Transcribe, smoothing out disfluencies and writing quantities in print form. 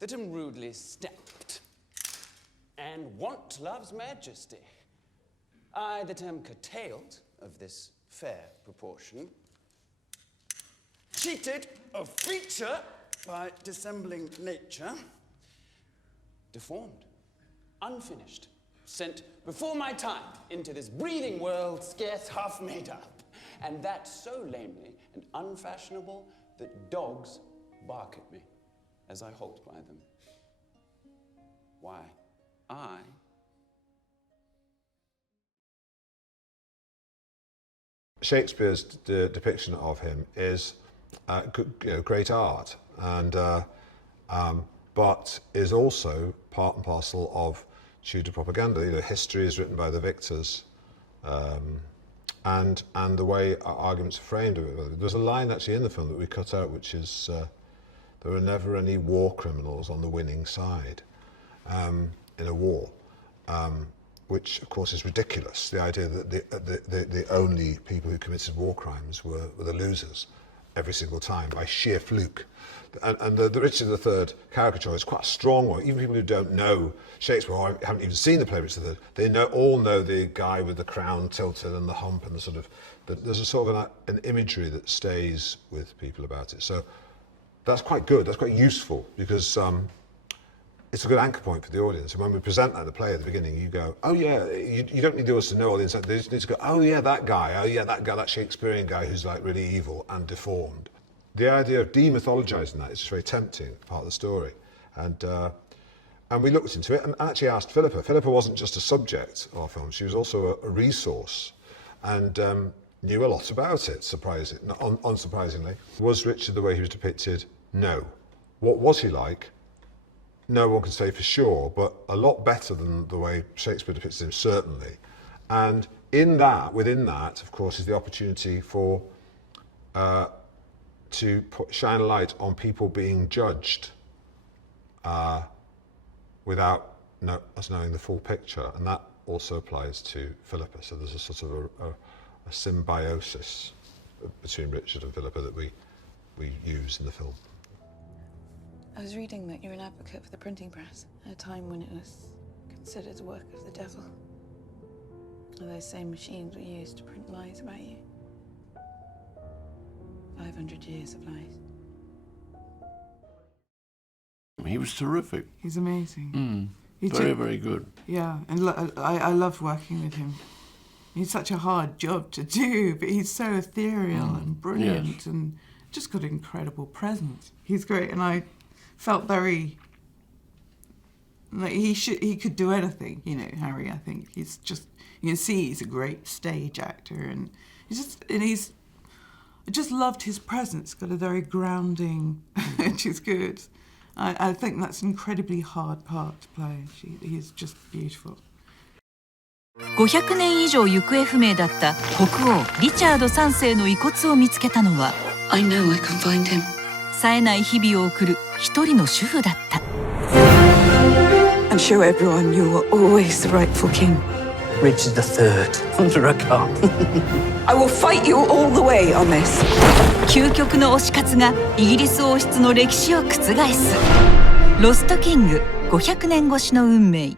that am rudely stamped, and want love's majesty. I that am curtailed of this fair proportion, cheated of feature by dissembling nature, deformed, unfinished, sent before my time into this breathing world scarce half made up, and that so lamely and unfashionable that dogs bark at me as I halt by them. Why, I... Shakespeare's depiction of him is great art, and but is also part and parcel of Tudor propaganda. You know, history is written by the victors, and the way arguments are framed. There's a line actually in the film that we cut out, which is there are never any war criminals on the winning side in a war. Which, of course, is ridiculous. The idea that the only people who committed war crimes were the losers every single time by sheer fluke. And the Richard III caricature is quite a strong one. Even people who don't know Shakespeare or haven't even seen the play Richard III, they all know the guy with the crown tilted and the hump and the sort of... There's a sort of an imagery that stays with people about it. So that's quite good, that's quite useful, because it's a good anchor point for the audience. And when we present that in the play at the beginning, you go, oh yeah, you don't need the audience to know all the insight. They just need to go, oh yeah, that guy, that Shakespearean guy who's like really evil and deformed. The idea of demythologizing that is just very tempting part of the story. And we looked into it and actually asked Philippa. Philippa wasn't just a subject of our film, she was also a resource and knew a lot about it, unsurprisingly. Was Richard the way he was depicted? No. What was he like? No one can say for sure, but a lot better than the way Shakespeare depicts him, certainly. And within that, of course, is the opportunity for to shine a light on people being judged without us knowing the full picture, and that also applies to Philippa. So there's a sort of a symbiosis between Richard and Philippa that we use in the film. I was reading that you're an advocate for the printing press at a time when it was considered the work of the devil. And those same machines were used to print lies about you. 500 years of lies. He was terrific. He's amazing. Very good. Yeah, and I loved working with him. He's such a hard job to do, but he's so ethereal and brilliant and just got an incredible presence. He's great, and I felt very like he could do anything, you know, Harry. I think he's just, you can see he's a great stage actor, and I just loved his presence. Got a very grounding, which is good. I think that's an incredibly hard part to play. He's just beautiful. 500年以上行方不明だった国王リチャード三世の遺骨を見つけたのは I know I can find him. 冴えない日々を送る一人の主婦だった。 And show everyone you were always the rightful king. Richard III, under a car. I will fight you all the way on this. 究極の推し活がイギリス王室の歴史を覆す。ロストキング500年越しの運命。